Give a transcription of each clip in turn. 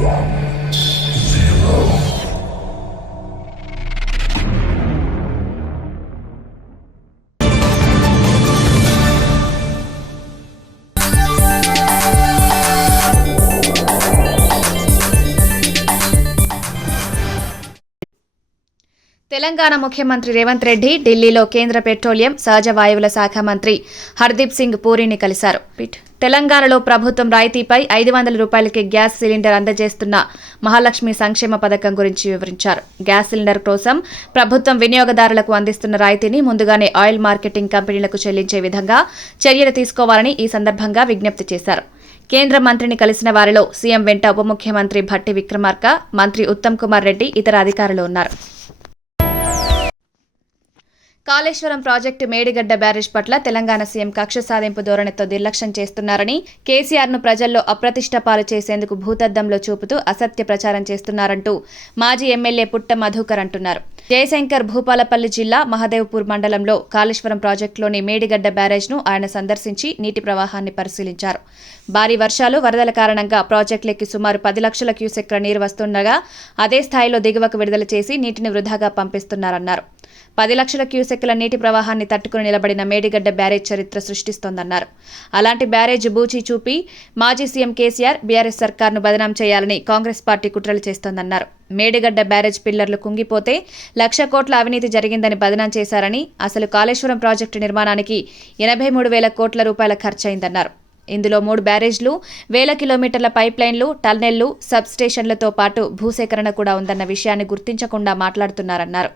Yeah. Telangana ముఖ్యమంత్రి రేవంత్ రెడ్డి ఢిల్లీలో కేంద్ర పెట్రోలియం సహజ వాయువుల శాఖ మంత్రి హర్దీప్ సింగ్ పూరిని కలిశారు. తెలంగాణలో ప్రభుత్వం రాయితీపై ఐదు వందల రూపాయలకి గ్యాస్ సిలిండర్ అందజేస్తున్న మహాలక్ష్మి సంక్షేమ పథకం గురించి వివరించారు. గ్యాస్ సిలిండర్ కోసం ప్రభుత్వం వినియోగదారులకు అందిస్తున్న రాయితీని ముందుగానే ఆయిల్ మార్కెటింగ్ కంపెనీలకు చెల్లించే విధంగా చర్యలు తీసుకోవాలని ఈ సందర్భంగా విజ్ఞప్తి చేశారు. కేంద్ర మంత్రిని కలిసిన వారిలో సీఎం వెంట ఉప ముఖ్యమంత్రి భట్టి విక్రమార్క మంత్రి ఉత్తమ్ కుమార్ రెడ్డి ఇతర అధికారులు ఉన్నారు. కాళేశ్వరం ప్రాజెక్టు మేడిగడ్డ బ్యారేజ్ పట్ల తెలంగాణ సీఎం కక్ష సాధింపు ధోరణితో నిర్లక్ష్యం చేస్తున్నారని కేసీఆర్ను ప్రజల్లో అప్రతిష్ట పాలు చేసేందుకు భూతద్దంలో చూపుతూ అసత్య ప్రచారం చేస్తున్నారంటూ మాజీ ఎమ్మెల్యే పుట్ట మధుకర్ అంటున్నారు. జయశంకర్ భూపాలపల్లి జిల్లా మహదేవ్పూర్ మండలంలో కాళేశ్వరం ప్రాజెక్టులోని మేడిగడ్డ బ్యారేజ్ను ఆయన సందర్శించి నీటి ప్రవాహాన్ని పరిశీలించారు. భారీ వర్షాలు వరదల కారణంగా ప్రాజెక్టులకి సుమారు పది లక్షల క్యూసెక్ల నీరు వస్తుండగా అదే స్థాయిలో దిగువకు విడుదల చేసి నీటిని వృధాగా పంపిస్తున్నారన్నారు. పది లక్షల క్యూసెక్ల నీటి ప్రవాహాన్ని తట్టుకుని నిలబడిన మేడిగడ్డ బ్యారేజ్ చరిత్ర సృష్టిస్తోందన్నారు. అలాంటి బ్యారేజ్ బూచి చూపి మాజీ సీఎం కేసీఆర్ బీఆర్ఎస్ సర్కార్ను బదనాం చేయాలని కాంగ్రెస్ పార్టీ కుట్రలు చేస్తోందన్నారు. మేడిగడ్డ బ్యారేజ్ పిల్లర్లు కుంగిపోతే లక్ష కోట్ల అవినీతి జరిగిందని బదనాం చేశారని అసలు కాళేశ్వరం ప్రాజెక్టు నిర్మాణానికి ఎనభై మూడు వేల కోట్ల రూపాయల ఖర్చయిందన్నారు. ఇందులో మూడు బ్యారేజ్లు వేల కిలోమీటర్ల పైప్లైన్లు టన్నెళ్ళు సబ్ స్టేషన్లతో పాటు భూసేకరణ కూడా ఉందన్న విషయాన్ని గుర్తించకుండా మాట్లాడుతున్నారన్నారు.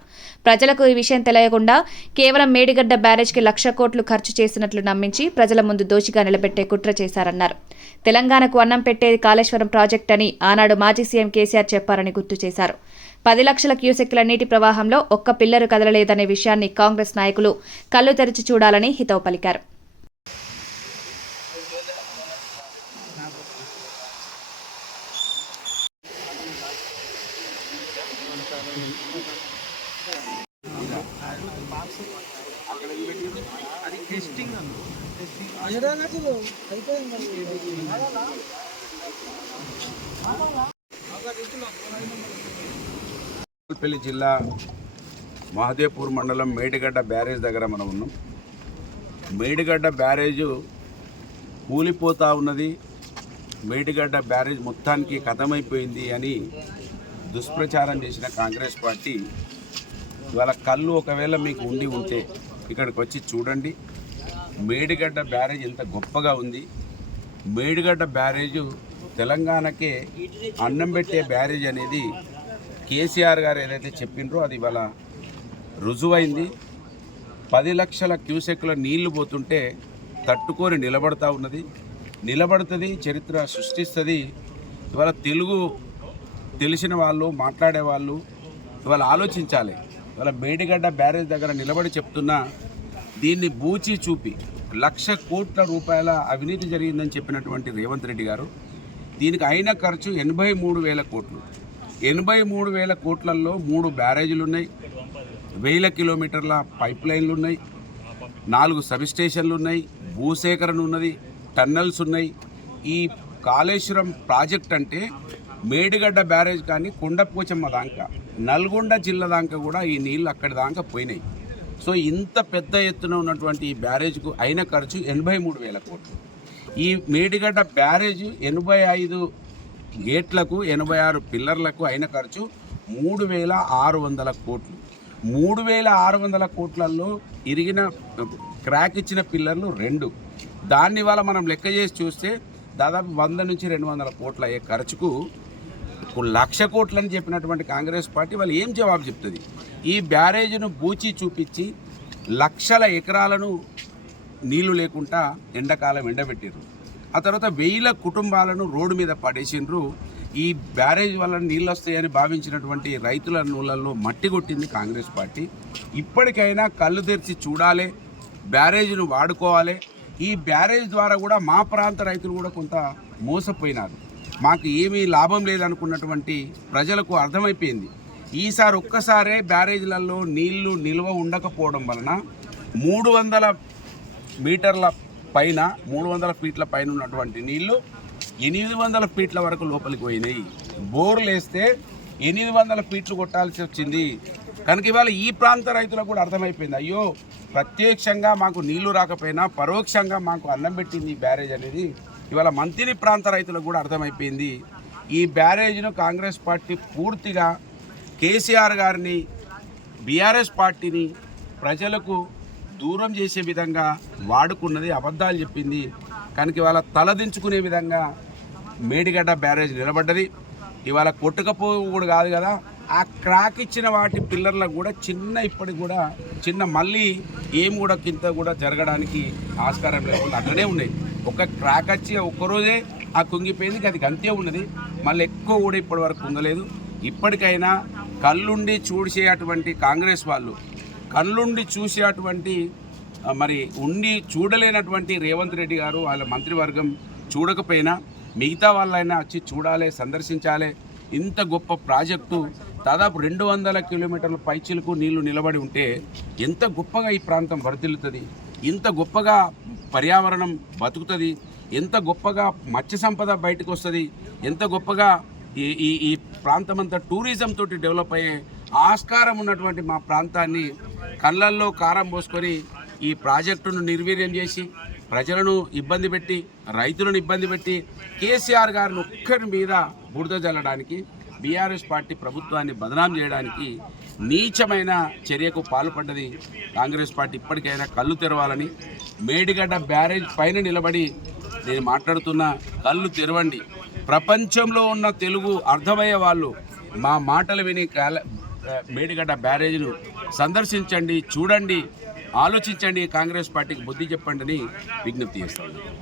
ప్రజలకు ఈ విషయం తెలియకుండా కేవలం మేడిగడ్డ బ్యారేజ్కి లక్ష కోట్లు ఖర్చు చేసినట్లు నమ్మించి ప్రజల ముందు దోషిగా నిలబెట్టే కుట్ర చేశారన్నారు. తెలంగాణకు అన్నం పెట్టేది కాళేశ్వరం ప్రాజెక్ట్ అని ఆనాడు మాజీ సీఎం కేసీఆర్ చెప్పారని గుర్తు చేశారు. పది లక్షల క్యూసెక్ల నీటి ప్రవాహంలో ఒక్క పిల్లరు కదలలేదనే విషయాన్ని కాంగ్రెస్ నాయకులు కళ్ళు తెరిచి చూడాలని హితవు పలికారు. పెళ్ళి జిల్లా మహదేవ్పూర్ మండలం మేడిగడ్డ బ్యారేజ్ దగ్గర మనం ఉన్నాం. మేడిగడ్డ బ్యారేజ్ కూలిపోతా ఉన్నది. మేడిగడ్డ బ్యారేజ్ మొత్తానికి కథమైపోయింది అని దుష్ప్రచారం చేసిన కాంగ్రెస్ పార్టీ ఇవాళ కళ్ళు ఒకవేళ మీకు ఉండి ఉంటే ఇక్కడికి వచ్చి చూడండి. మేడిగడ్డ బ్యారేజ్ ఎంత గొప్పగా ఉంది. మేడిగడ్డ బ్యారేజు తెలంగాణకే అన్నం పెట్టే బ్యారేజ్ అనేది కేసీఆర్ గారు ఏదైతే చెప్పిండ్రో అది ఇవాళ రుజువైంది. పది లక్షల క్యూసెక్ల నీళ్ళు పోతుంటే తట్టుకొని నిలబడతా ఉన్నది. నిలబడుతుంది చరిత్ర సృష్టిస్తుంది. ఇవాళ తెలుగు తెలిసిన వాళ్ళు మాట్లాడే వాళ్ళు ఇవాళ ఆలోచించాలి. ఇవాళ మేడిగడ్డ బ్యారేజ్ దగ్గర నిలబడి చెప్తున్నా దీన్ని బూచి చూపి లక్ష కోట్ల రూపాయల అవినీతి జరిగిందని చెప్పినటువంటి రేవంత్ రెడ్డి గారు దీనికి అయిన ఖర్చు ఎనభై మూడు వేల కోట్లు. ఎనభై మూడు వేల కోట్లల్లో మూడు బ్యారేజీలు ఉన్నాయి వేల కిలోమీటర్ల పైప్ లైన్లు ఉన్నాయి నాలుగు సబ్ స్టేషన్లు ఉన్నాయి భూసేకరణ ఉన్నది టన్నల్స్ ఉన్నాయి. ఈ కాళేశ్వరం ప్రాజెక్ట్ అంటే మేడిగడ్డ బ్యారేజ్ కానీ కొండపోచమ్మ దాంకా. నల్గొండ జిల్లా దాకా కూడా ఈ నీళ్ళు అక్కడి దాకా పోయినాయి. సో ఇంత పెద్ద ఎత్తున ఉన్నటువంటి ఈ బ్యారేజ్కు అయిన ఖర్చు ఎనభై మూడు వేల కోట్లు. ఈ మేడిగడ్డ బ్యారేజ్ ఎనభై ఐదు గేట్లకు ఎనభై ఆరు పిల్లర్లకు అయిన ఖర్చు మూడు వేల ఆరు వందల కోట్లు. మూడు వేల ఆరు వందల కోట్లలో ఇరిగిన క్రాక్ ఇచ్చిన పిల్లర్లు రెండు. దాన్ని వల్ల మనం లెక్క చేసి చూస్తే దాదాపు వంద నుంచి రెండు వందల కోట్ల అయ్యే ఖర్చుకు లక్ష కోట్లని చెప్పినటువంటి కాంగ్రెస్ పార్టీ వాళ్ళు ఏం జవాబు చెప్తుంది? ఈ బ్యారేజ్ను బూచి చూపించి లక్షల ఎకరాలను నీళ్ళు లేకుండా ఎండాకాలం ఎండబెట్టిర్రు. ఆ తర్వాత వేల కుటుంబాలను రోడ్డు మీద పడేసిండ్రు. ఈ బ్యారేజ్ వల్ల నీళ్ళు వస్తాయని భావించినటువంటి రైతుల నూళ్ళల్లో మట్టి కొట్టింది కాంగ్రెస్ పార్టీ. ఇప్పటికైనా కళ్ళు తెరిచి చూడాలి బ్యారేజ్ను వాడుకోవాలి. ఈ బ్యారేజ్ ద్వారా కూడా మా ప్రాంత రైతులు కూడా కొంత మోసపోయినారు. మాకు ఏమీ లాభం లేదనుకున్నటువంటి ప్రజలకు అర్థమైపోయింది. ఈసారి ఒక్కసారే బ్యారేజ్లలో నీళ్ళు నిల్వ ఉండకపోవడం వలన మూడు వందల మీటర్ల పైన మూడు వందల ఫీట్ల పైన ఉన్నటువంటి నీళ్ళు ఎనిమిది వందల ఫీట్ల వరకు లోపలికి పోయినాయి. బోర్లు వేస్తే ఎనిమిది వందల ఫీట్లు కొట్టాల్సి వచ్చింది. కనుక ఇవాళ ఈ ప్రాంత రైతులకు కూడా అర్థమైపోయింది. అయ్యో ప్రత్యక్షంగా మాకు నీళ్ళు రాకపోయినా పరోక్షంగా మాకు అన్నం పెట్టింది ఈ బ్యారేజ్ అనేది. ఇవాళ మంతిని ప్రాంత రైతులకు కూడా అర్థమైపోయింది. ఈ బ్యారేజ్ను కాంగ్రెస్ పార్టీ పూర్తిగా కేసీఆర్ గారిని బీఆర్ఎస్ పార్టీని ప్రజలకు దూరం చేసే విధంగా వాడుకున్నది అబద్ధాలు చెప్పింది. కనుక ఇవాళ తలదించుకునే విధంగా మేడిగడ్డ బ్యారేజ్ నిలబడ్డది. ఇవాళ కొట్టుకపో కూడా కాదు కదా ఆ క్రాక్ ఇచ్చిన వాటి పిల్లర్లకు కూడా చిన్న ఇప్పటికి కూడా చిన్న మళ్ళీ ఏం కూడా కింద కూడా జరగడానికి ఆస్కారం లేకుండా అట్లనే ఉన్నాయి. ఒక క్రాక్ వచ్చి ఒక్కరోజే ఆ కుంగిపోయింది అది అంతే ఉన్నది. మళ్ళీ ఎక్కువ కూడా ఇప్పటి వరకు కుంగలేదు. ఇప్పటికైనా కళ్ళుండి చూసే అటువంటి కాంగ్రెస్ వాళ్ళు కళ్ళుండి చూసే అటువంటి మరి ఉండి చూడలేనటువంటి రేవంత్ రెడ్డి గారు వాళ్ళ మంత్రివర్గం చూడకపోయినా మిగతా వాళ్ళైనా వచ్చి చూడాలి సందర్శించాలి. ఇంత గొప్ప ప్రాజెక్టు దాదాపు రెండు వందల కిలోమీటర్ల పైచిలకు నీళ్ళు నిలబడి ఉంటే ఎంత గొప్పగా ఈ ప్రాంతం వరదిల్లుతుంది ఇంత గొప్పగా పర్యావరణం బతుకుతుంది ఎంత గొప్పగా మత్స్య సంపద బయటకు వస్తుంది ఎంత గొప్పగా ఈ ఈ ఈ ప్రాంతం అంతా టూరిజం తోటి డెవలప్ అయ్యే ఆస్కారం ఉన్నటువంటి మా ప్రాంతాన్ని కళ్ళల్లో కారం పోసుకొని ఈ ప్రాజెక్టును నిర్వీర్యం చేసి ప్రజలను ఇబ్బంది పెట్టి రైతులను ఇబ్బంది పెట్టి కేసీఆర్ గారిని ఒక్కరి మీద బురద జల్లడానికి బీఆర్ఎస్ పార్టీ ప్రభుత్వాన్ని బదనాం చేయడానికి నీచమైన చర్యకు పాల్పడ్డది కాంగ్రెస్ పార్టీ ఇప్పటికైనా కళ్ళు తెరవాలని మేడిగడ్డ బ్యారేజ్ పైన నిలబడి నేను మాట్లాడుతున్న కళ్ళు తెరవండి. ప్రపంచంలో ఉన్న తెలుగు అర్థమయ్యే వాళ్ళు మా మాటలు విని కాల మేడిగడ్డ బ్యారేజ్ను సందర్శించండి చూడండి ఆలోచించండి కాంగ్రెస్ పార్టీకి బుద్ధి చెప్పండి అని విజ్ఞప్తి చేస్తాను